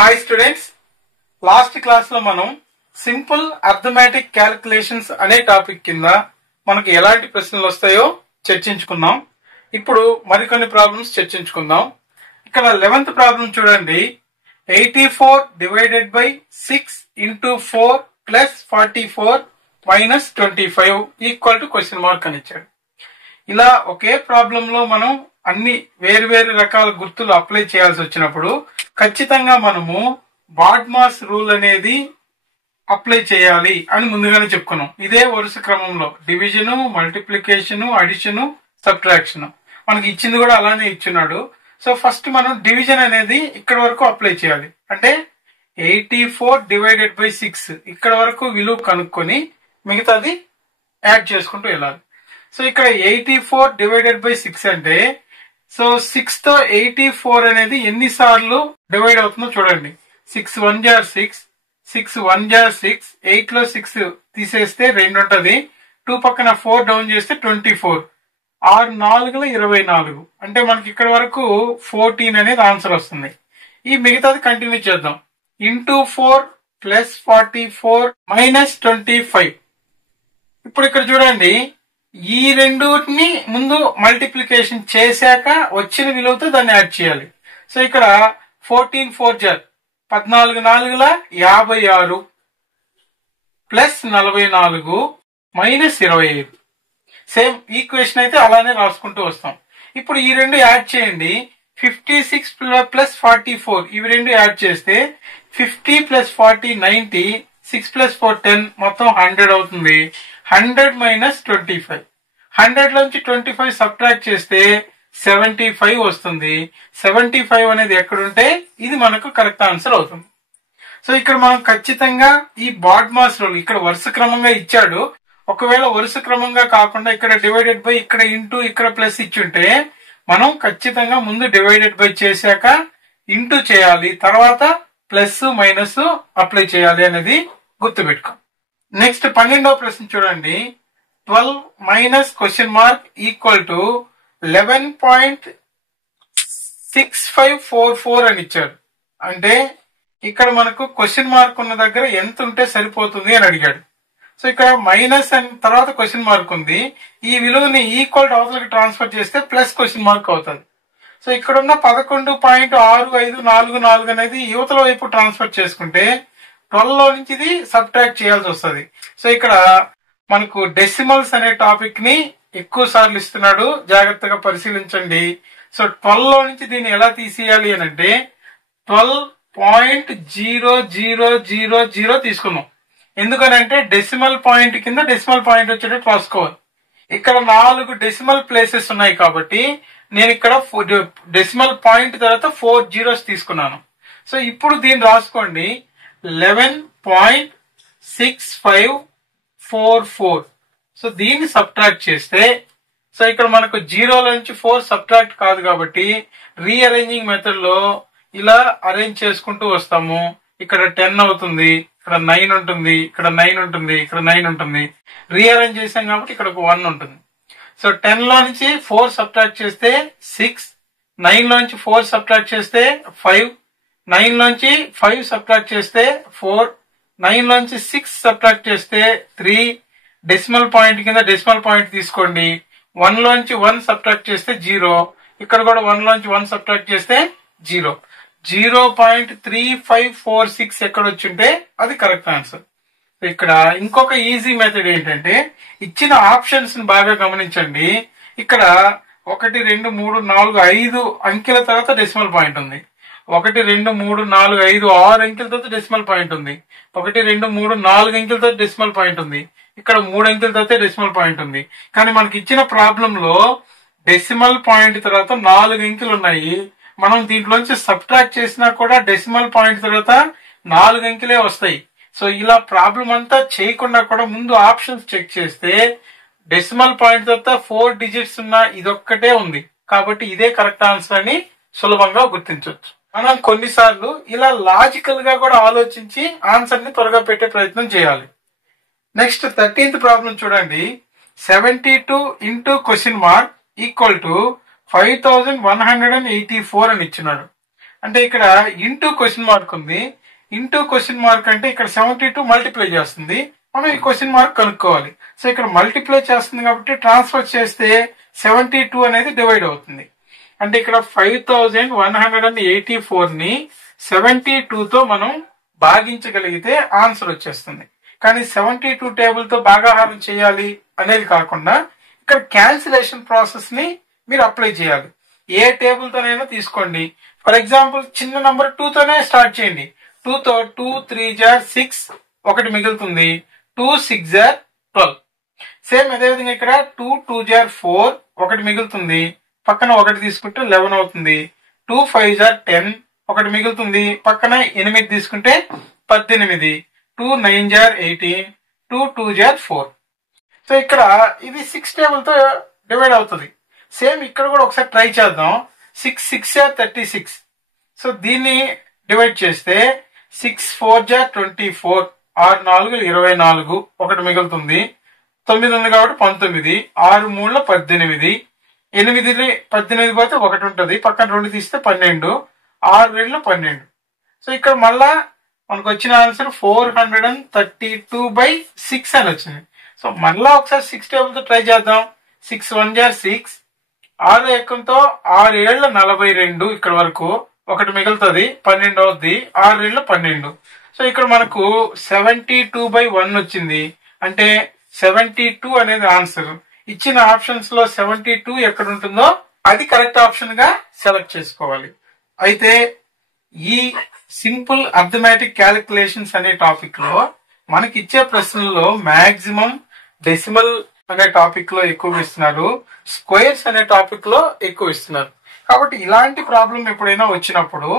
Hi students, last class లో మనం simple arithmetic calculations అనే టాపిక్ కింద మనకు ఎలాంటి ప్రశ్నలు వస్తాయో చర్చించుకున్నాం. ఇప్పుడు మరికొన్ని ప్రాబ్లమ్స్ చర్చించుకుందాం. ఇక్కడ 11th ప్రాబ్లం చూడండి. 84 divided by 6 into 4 plus 44 minus 25 equal to question mark అని ఇచ్చాడు. ఇలా ఒకే ప్రాబ్లం లో మనం అన్ని వేరు రకాల గుర్తులు అప్లై చేయాల్సి వచ్చినప్పుడు ఖచ్చితంగా మనము బాడ్మాస్ రూల్ అనేది అప్లై చేయాలి అని ముందుగానే చెప్పుకున్నాం. ఇదే వరుస క్రమంలో డివిజన్, మల్టిప్లికేషన్, అడిషన్, సబ్ట్రాక్షన్ మనకి ఇచ్చింది కూడా అలానే ఇచ్చున్నాడు. సో ఫస్ట్ మనం డివిజన్ అనేది ఇక్కడ వరకు అప్లై చేయాలి. అంటే 84 డివైడెడ్ బై 6 ఇక్కడ వరకు విలువ కనుక్కొని మిగతాది యాడ్ చేసుకుంటూ వెళ్ళాలి. సో ఇక్కడ 84 డివైడెడ్ బై 6 అంటే సో 6 తో 84 అనేది ఎన్నిసార్లు డివైడ్ అవుతుందో చూడండి. 6 1 జార్ 6, 6 1 జార్ 6, 8 లో 6 తీసేస్తే 2 ఉంటది. 2 పక్కన 4 డౌన్ చేస్తే 24, 6 4 24. అంటే మనకి ఇక్కడ వరకు 14 అనేది ఆన్సర్ వస్తుంది. ఈ మిగతాది కంటిన్యూ చేద్దాం. Into 4 plus 44 minus 25. ఇప్పుడు ఇక్కడ చూడండి, ఈ రెండుని ముందు మల్టిప్లికేషన్ చేశాక వచ్చిన విలువతో దాన్ని యాడ్ చేయాలి. సో ఇక్కడ 14 4 జార్ 14 4 56 ప్లస్ 44 మైనస్ 25. సేమ్ ఈక్వేషన్ అయితే అలానే రాసుకుంటూ వస్తాం. ఇప్పుడు ఈ రెండు యాడ్ చేయండి. 56 ప్లస్ 44 ఇవి రెండు యాడ్ చేస్తే 50 ప్లస్ 40 90, 6 ప్లస్ 4 10 మొత్తం 100 అవుతుంది. 100 మైనస్ 25. 100 లోంచి 25 సబ్ట్రాక్ట్ చేస్తే 75 వస్తుంది. 75 అనేది ఎక్కడుంటే ఇది మనకు కరెక్ట్ ఆన్సర్ అవుతుంది. సో ఇక్కడ మనం ఖచ్చితంగా ఈ బాడ్మాస్ రూల్ ఇక్కడ వరుస క్రమంగా ఇచ్చాడు. ఒకవేళ వరుస క్రమంగా కాకుండా ఇక్కడ డివైడెడ్ బై, ఇక్కడ ఇంటూ, ఇక్కడ ప్లస్ ఇచ్చుంటే మనం ఖచ్చితంగా ముందు డివైడెడ్ బై చేశాక ఇంటూ చేయాలి, తర్వాత ప్లస్ మైనస్ అప్లై చేయాలి అనేది గుర్తుపెట్టుకో. నెక్స్ట్ 12వ ప్రశ్న చూడండి. 12 minus question mark equal to 11.6544 అని ఇచ్చాడు. అంటే ఇక్కడ మనకు క్వశ్చన్ మార్క్ ఉన్న దగ్గర ఎంత ఉంటే సరిపోతుంది అని అడిగాడు. సో ఇక్కడ మైనస్ అని తర్వాత క్వశ్చన్ మార్క్ ఉంది. ఈ విలువని ఈక్వల్ టు అవతలకి ట్రాన్స్ఫర్ చేస్తే ప్లస్ క్వశ్చన్ మార్క్ అవుతుంది. సో ఇక్కడ ఉన్న 11.6544 అనేది యువతల వైపు ట్రాన్స్ఫర్ చేసుకుంటే 12 లో నుంచి ఇది సబ్ట్రాక్ట్ చేయాల్సి వస్తుంది. సో ఇక్కడ మనకు డెసిమల్స్ అనే టాపిక్ ని ఎక్కువ సార్లు ఇస్తున్నాడు, జాగ్రత్తగా పరిశీలించండి. సో 12 లో నుంచి దీన్ని ఎలా తీసేయాలి అని అంటే 12.0000 తీసుకుందాం. ఎందుకనంటే డెసిమల్ పాయింట్ కింద డెసిమల్ పాయింట్ వచ్చేటట్టు రాసుకోవాలి. ఇక్కడ 4 డెసిమల్ ప్లేసెస్ ఉన్నాయి కాబట్టి నేను ఇక్కడ డెసిమల్ పాయింట్ తర్వాత 4 జీరోస్ తీసుకున్నాను. సో ఇప్పుడు దీన్ని రాసుకోండి. 11.6544. సో దీన్ని సబ్ట్రాక్ట్ చేస్తే, సో ఇక్కడ మనకు 0 నుంచి 4 సబ్ట్రాక్ట్ కాదు కాబట్టి రీఅరేంజింగ్ మెథడ్ లో ఇలా అరేంజ్ చేసుకుంటూ వస్తాము. ఇక్కడ 10 అవుతుంది, ఇక్కడ 9 ఉంటుంది, ఇక్కడ 9 ఉంటుంది, ఇక్కడ 9 ఉంటుంది. రీఅరేంజ్ చేసాం కాబట్టి ఇక్కడ ఒక 1 ఉంటుంది. సో 10 లో నుంచి 4 సబ్ట్రాక్ట్ చేస్తే 6, 9 లో నుంచి 4 సబ్ట్రాక్ట్ చేస్తే 5, 9 లోంచి 5 సబ్ట్రాక్ట్ చేస్తే 4, 9 లోంచి 6 సబ్ట్రాక్ట్ చేస్తే 3. డెసిమల్ పాయింట్ కింద డెసిమల్ పాయింట్ తీసుకోండి. 1 లోంచి 1 సబ్ట్రాక్ట్ చేస్తే 0. ఇక్కడ కూడా 1 లోంచి 1 సబ్ట్రాక్ట్ చేస్తే 0. 0.3546 ఎక్కడ వచ్చింటే అది కరెక్ట్ ఆన్సర్. ఇక్కడ ఇంకొక ఈజీ మెథడ్ ఏంటంటే ఇచ్చిన ఆప్షన్స్ ని బాగా గమనించండి. ఇక్కడ 1 2 3 4 5 అంకెల తర్వాత డెసిమల్ పాయింట్ ఉంది. 1 2 3 4 5 6 అంకెలతో డెసిమల్ పాయింట్ ఉంది. 1 2 3 4 అంకెలతో డెసిమల్ పాయింట్ ఉంది. ఇక్కడ 3 అంకెలతో డెసిమల్ పాయింట్ ఉంది. కానీ మనకి ఇచ్చిన ప్రాబ్లం లో డెసిమల్ పాయింట్ తర్వాత 4 అంకెలు ఉన్నాయి. మనం దీంట్లోంచి సబ్ట్రాక్ట్ చేసినా కూడా డెసిమల్ పాయింట్ తర్వాత 4 అంకెలే వస్తాయి. సో ఇలా ప్రాబ్లం అంతా చేయకుండా కూడా ముందు ఆప్షన్స్ చెక్ చేస్తే డెసిమల్ పాయింట్ తర్వాత 4 డిజిట్స్ ఉన్న ఇదొక్కటే ఉంది కాబట్టి ఇదే కరెక్ట్ ఆన్సర్ అని సులభంగా గుర్తించవచ్చు. మనం కొన్నిసార్లు ఇలా లాజికల్ గా కూడా ఆలోచించి ఆన్సర్ ని త్వరగా పెట్టే ప్రయత్నం చేయాలి. నెక్స్ట్ 13th ప్రాబ్లం చూడండి. 72 into question mark equal to 5184 అని ఇచ్చినాడు. అంటే ఇక్కడ ఇంటూ క్వశ్చన్ మార్క్ ఉంది. ఇంటూ క్వశ్చన్ మార్క్ అంటే ఇక్కడ 72 మల్టిప్లై చేస్తుంది. మనం ఈ క్వశ్చన్ మార్క్ కనుక్కోవాలి. సో ఇక్కడ మల్టిప్లై చేస్తుంది కాబట్టి ట్రాన్స్ఫర్ చేస్తే 72 అనేది డివైడ్ అవుతుంది. అంటే ఇక్కడ 5184 ని 72 తో మనం భాగించగలిగితే ఆన్సర్ వచ్చేస్తుంది. కానీ 72 టేబుల్ తో భాగాహారం చేయాలి అనేది కాకుండా ఇక్కడ క్యాన్సిలేషన్ ప్రాసెస్ ని మీరు అప్లై చేయాలి. ఏ టేబుల్ తోనైనా తీసుకోండి. ఫర్ ఎగ్జాంపుల్ చిన్న నంబర్ 2 తోనే స్టార్ట్ చేయండి. 2 తో 2 3 జార్ 6 ఒకటి మిగులుతుంది. 2 6 జార్ 12. సేమ్ అదేవిధంగా ఇక్కడ 2 2 జార్ 4 ఒకటి మిగులుతుంది. పక్కన ఒకటి తీసుకుంటే 11 అవుతుంది. 2 5 జార్ 10 ఒకటి మిగులుతుంది. పక్కన 8 తీసుకుంటే 18. 2 9 జార్ 18. 2 2 జార్ 4. సో ఇక్కడ ఇది 6 టేబుల్ తో డివైడ్ అవుతుంది. సేమ్ ఇక్కడ కూడా ఒకసారి ట్రై చేద్దాం. 6 6 జార్ 36. సో దీన్ని డివైడ్ చేస్తే 6 4 జార్ 24. 6 4 24 ఒకటి మిగులుతుంది. 9 ఉంది కాబట్టి 19. 6 3 18. 8 18 పోతే ఒకటి ఉంటుంది. పక్కన 2 తీస్తే 12. 6 2 12. సో ఇక్కడ మళ్ళా మనకు వచ్చిన ఆన్సర్ 432/6 అని వచ్చింది. సో మళ్ళా ఒకసారి 6 టేబుల్ తో ట్రై చేద్దాం. 6 1 జార్ 6. 6 ఎక్కంతో 6 7 42 ఇక్కడ వరకు ఒకటి మిగులుతుంది. 12 అవుద్ది. 6 2 12. సో ఇక్కడ మనకు 72/1 వచ్చింది. అంటే 72 అనేది ఆన్సర్. ఇచ్చిన ఆప్షన్స్ లో 72 ఎక్కడ ఉంటుందో అది కరెక్ట్ ఆప్షన్ గా సెలెక్ట్ చేసుకోవాలి. అయితే ఈ సింపుల్ అర్థమెటిక్ క్యాలిక్యులేషన్స్ అనే టాపిక్ లో మనకి ఇచ్చే ప్రశ్నల్లో మాక్సిమం డెసిమల్ అనే టాపిక్ లో ఎక్కువ ఇస్తున్నారు, స్క్వేర్స్ అనే టాపిక్ లో ఎక్కువ ఇస్తున్నారు. కాబట్టి ఇలాంటి ప్రాబ్లం ఎప్పుడైనా వచ్చినప్పుడు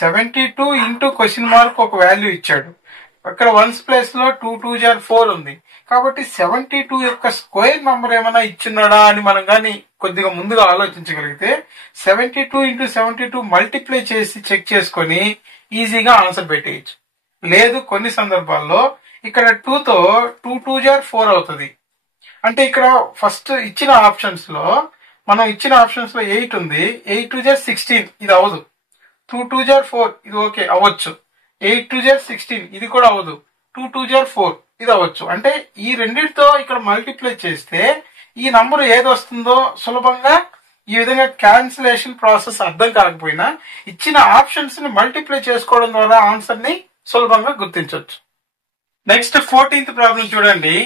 72 ఇంటూ క్వశ్చన్ మార్క్ ఒక వాల్యూ ఇచ్చాడు. అక్కడ వన్స్ ప్లేస్ లో 2 2 జార్ 4 ఉంది. కాబట్టి 72 యొక్క స్క్వేర్ నంబర్ ఏమైనా ఇచ్చున్నాడా అని మనం కానీ కొద్దిగా ముందుగా ఆలోచించగలిగితే 72 ఇంటూ 72 మల్టిప్లై చేసి చెక్ చేసుకొని ఈజీగా ఆన్సర్ పెట్టేయచ్చు. లేదు కొన్ని సందర్భాల్లో ఇక్కడ 2 తో 2 2 జార్ 4 అవుతుంది. అంటే ఇక్కడ ఫస్ట్ ఇచ్చిన ఆప్షన్స్ లో 8 ఉంది. 8 2 జార్ 16 ఇది అవదు. 2 2 జార్ 4 ఇది ఓకే అవ్వచ్చు. 8 2 జార్ 16 ఇది కూడా అవదు. 2 2 జార్ 4 ఇది అవ్వచ్చు. అంటే ఈ రెండింటితో ఇక్కడ మల్టిప్లై చేస్తే ఈ నంబర్ ఏది వస్తుందో సులభంగా ఈ విధంగా క్యాన్సిలేషన్ ప్రాసెస్ అర్థం కాకపోయినా ఇచ్చిన ఆప్షన్స్ ని మల్టిప్లై చేసుకోవడం ద్వారా ఆన్సర్ ని సులభంగా గుర్తించవచ్చు. నెక్స్ట్ 14th ప్రాబ్లం చూడండి.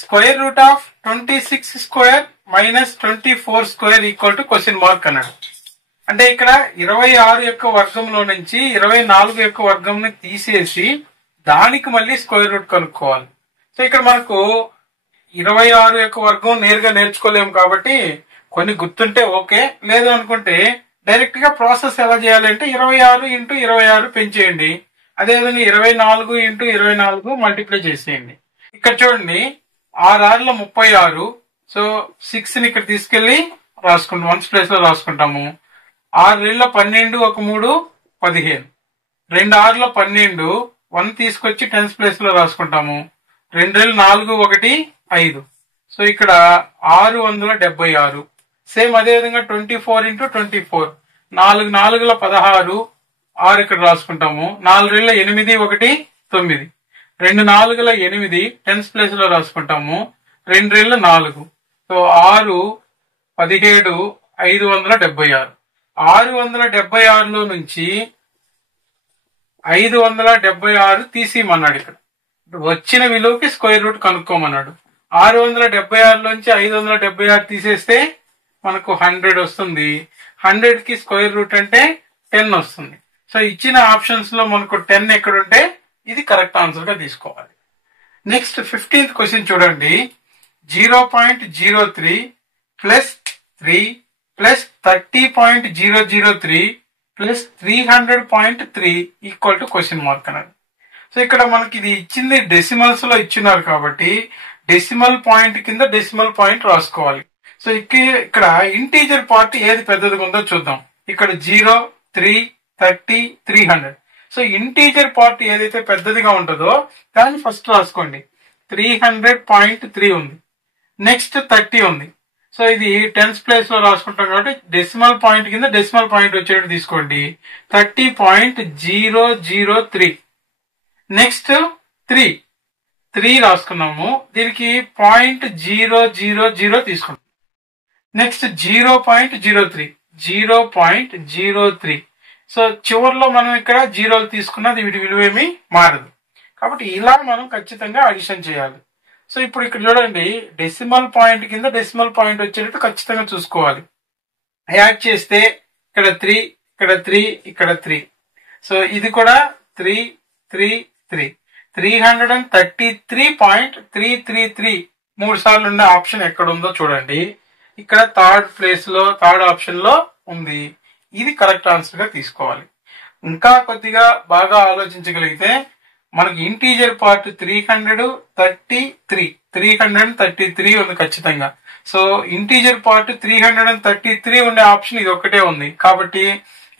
Square root of 26 square minus 24 square equal to question mark అన్నాడు. అంటే ఇక్కడ 26 యొక్క వర్గంలో నుంచి 24 యొక్క వర్గంని తీసేసి దానికి మళ్ళీ స్క్వేర్ రూట్ కనుక్కోవాలి. సో ఇక్కడ మనకు 26 యొక్క వర్గం నేరుగా నేర్చుకోలేము కాబట్టి కొన్ని గుర్తుంటే ఓకే, లేదు అనుకుంటే డైరెక్ట్ గా ప్రాసెస్ ఎలా చేయాలంటే 26 ఇంటూ 26 పెంచేయండి. అదేవిధంగా 24 ఇంటూ 24 మల్టిప్లై చేసేయండి. ఇక్కడ చూడండి 6 6 36. సో 6 ని ఇక్కడ తీసుకెళ్లి రాసుకుంటాం, వన్స్ ప్లేస్ లో రాసుకుంటాము. 6 2 12 1 3 15. 2 6 12. 1 తీసుకొచ్చి 10th ప్లేస్ లో రాసుకుంటాము. 2 2 4 1 5. సో ఇక్కడ 676. సేమ్ అదే విధంగా 24 ఇంటూ 24. 4 4 16. 6 ఇక్కడ రాసుకుంటాము. 4 2 8 1 9. 2 4 8 10th ప్లేస్ లో రాసుకుంటాము. 2 2 4. సో 6 17 576. 676 లో నుంచి 576 తీసేయమన్నాడు. ఇక్కడ వచ్చిన విలువకి స్క్వేర్ రూట్ కనుక్కోమన్నాడు. 676 లోంచి 576 తీసేస్తే మనకు 100 వస్తుంది. 100 కి స్క్వేర్ రూట్ అంటే 10 వస్తుంది. సో ఇచ్చిన ఆప్షన్స్ లో మనకు 10 ఎక్కడుంటే ఇది కరెక్ట్ ఆన్సర్ గా తీసుకోవాలి. నెక్స్ట్ 15th క్వశ్చన్ చూడండి. 0.03 plus 3 plus 30.003 plus 300.3 equal to question mark అన్నాడు. సో ఇక్కడ మనకి ఇది ఇచ్చింది డెసిమల్స్ లో ఇచ్చినారు కాబట్టి డెసిమల్ పాయింట్ కింద డెసిమల్ పాయింట్ రాసుకోవాలి. సో ఇక్కడ ఇంటీజర్ పార్ట్ ఏది పెద్దదిగా ఉందో చూద్దాం. ఇక్కడ 0 3 30 300. సో ఇంటీజర్ పార్ట్ ఏదైతే పెద్దదిగా ఉంటుందో దాన్ని ఫస్ట్ రాసుకోండి. 300.3 ఉంది. నెక్స్ట్ 30 ఉంది. సో ఇది టెన్స్ ప్లేస్ లో రాసుకుంటాం కాబట్టి డెసిమల్ పాయింట్ కింద డెసిమల్ పాయింట్ వచ్చేటట్టు తీసుకోండి. 30.003. నెక్స్ట్ 3 రాసుకున్నాము. దీనికి 0.000 తీసుకుంటాం. నెక్స్ట్ 0.03. సో చివరిలో మనం ఇక్కడ జీరోలు తీసుకున్నది వీటి విలువ ఏమి మారదు. కాబట్టి ఇలా మనం ఖచ్చితంగా అడిషన్ చేయాలి. సో ఇప్పుడు ఇక్కడ చూడండి, డెసిమల్ పాయింట్ కింద డెసిమల్ పాయింట్ వచ్చేటట్టు ఖచ్చితంగా చూసుకోవాలి. యాడ్ చేస్తే ఇక్కడ 3, ఇక్కడ 3, ఇక్కడ 3. సో ఇది కూడా 3, 3, 3. 333.333 3 సార్లు ఉన్న ఆప్షన్ ఎక్కడ ఉందో చూడండి. ఇక్కడ థర్డ్ ఆప్షన్ లో ఉంది. ఇది కరెక్ట్ ఆన్సర్ గా తీసుకోవాలి. ఇంకా కొద్దిగా బాగా ఆలోచించగలిగితే మనకి ఇంటీజర్ పార్ట్ 333 ఉంది ఖచ్చితంగా. సో ఇంటీజర్ పార్ట్ 333 ఉండే ఆప్షన్ ఇది ఒక్కటే ఉంది. కాబట్టి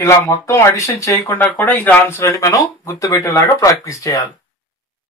ఇలా మొత్తం అడిషన్ చేయకుండా కూడా ఇది ఆన్సర్ అని మనం గుర్తుపెట్టేలాగా ప్రాక్టీస్ చేయాలి.